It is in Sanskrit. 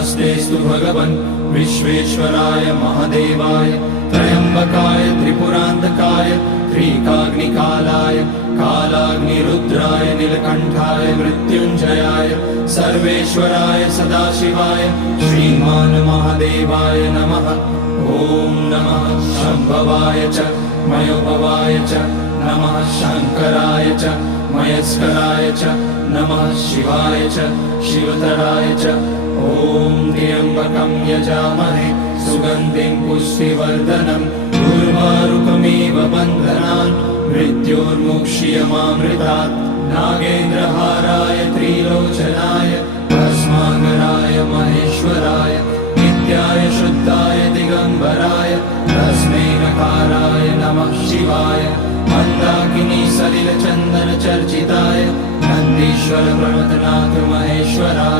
नमस्तेस्तु भगवन् विश्वेश्वराय महादेवाय त्र्यम्बकाय त्रिपुरान्तकाय त्रिकाग्निकालाय कालाग्निरुद्राय नीलकण्ठाय मृत्युञ्जयाय सर्वेश्वराय सदाशिवाय श्रीमान् महादेवाय नमः। ॐ नमः शम्भवाय च मयोभवाय च नमः शङ्कराय च मयस्कराय च नमः शिवाय च शिवतराय च। ॐ त्र्यम्बकं यजामहे सुगन्धिं पुष्टिवर्धनम् उर्वारुकमिव बन्धनान् मृत्योर्मुक्ष्यमामृतात्। नागेन्द्रहाराय त्रिलोचनाय भस्माकराय महेश्वराय नित्याय शुद्धाय दिगम्बराय तस्मै नकाराय नमः शिवाय। मन्दाकिनी सलिलचन्दन चर्चिताय नन्दीश्वर प्रमथनाथ महेश्वराय